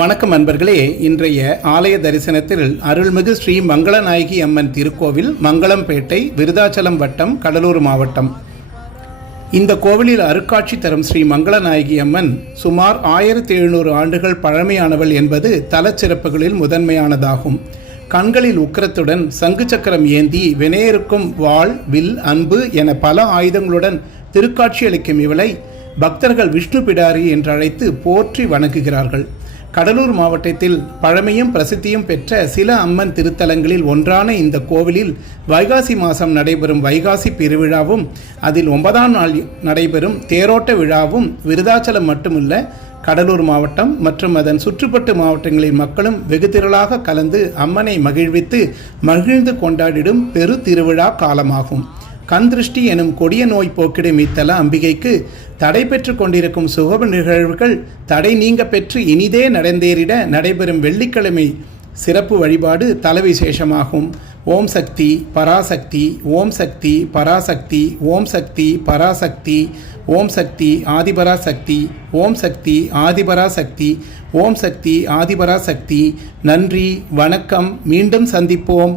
வணக்கம் அன்பர்களே. இன்றைய ஆலய தரிசனத்தில் அருள்மிகு ஸ்ரீ மங்களநாயகி அம்மன் திருக்கோவில், மங்களம்பேட்டை, விருதாச்சலம் வட்டம், கடலூர் மாவட்டம். இந்த கோவிலில் அருட்காட்சி தரும் ஸ்ரீ மங்களநாயகி அம்மன் சுமார் 1700 ஆண்டுகள் பழமையானவள் என்பது தலச்சிறப்புகளில் முதன்மையானதாகும். கண்களில் உக்கிரத்துடன் சங்கு சக்கரம் ஏந்தி வினையருக்கும் வாள், வில், அன்பு என பல ஆயுதங்களுடன் திருக்காட்சியளிக்கும் இவளை பக்தர்கள் விஷ்ணு பிடாரி என்றழைத்து போற்றி வணங்குகிறார்கள். கடலூர் மாவட்டத்தில் பழமையும் பிரசித்தியும் பெற்ற சில அம்மன் திருத்தலங்களில் ஒன்றான இந்த கோவிலில் வைகாசி மாதம் நடைபெறும் வைகாசி பெருவிழாவும், அதில் 9ஆம் நாள் நடைபெறும் தேரோட்ட விழாவும் விருதாச்சலம் மட்டுமல்ல, கடலூர் மாவட்டம் மற்றும் அதன் சுற்றுப்பட்டு மாவட்டங்களின் மக்களும் வெகு திரளாக கலந்து அம்மனை மகிழ்ந்து கொண்டாடிடும் பெரு திருவிழா காலமாகும். கண் திருஷ்டி எனும் கொடிய நோய் போக்கிடும் இத்தல அம்பிகைக்கு தடை பெற்று கொண்டிருக்கும் சுகப நிகழ்வுகள் தடை நீங்க பெற்று இனிதே நடந்தேறிட நடைபெறும் வெள்ளிக்கிழமை சிறப்பு வழிபாடு தலவிசேஷமாகும். ஓம் சக்தி பராசக்தி, ஓம் சக்தி பராசக்தி, ஓம் சக்தி பராசக்தி, ஓம் சக்தி ஆதிபராசக்தி, ஓம் சக்தி ஆதிபராசக்தி, ஓம் சக்தி ஆதிபராசக்தி. நன்றி, வணக்கம். மீண்டும் சந்திப்போம்.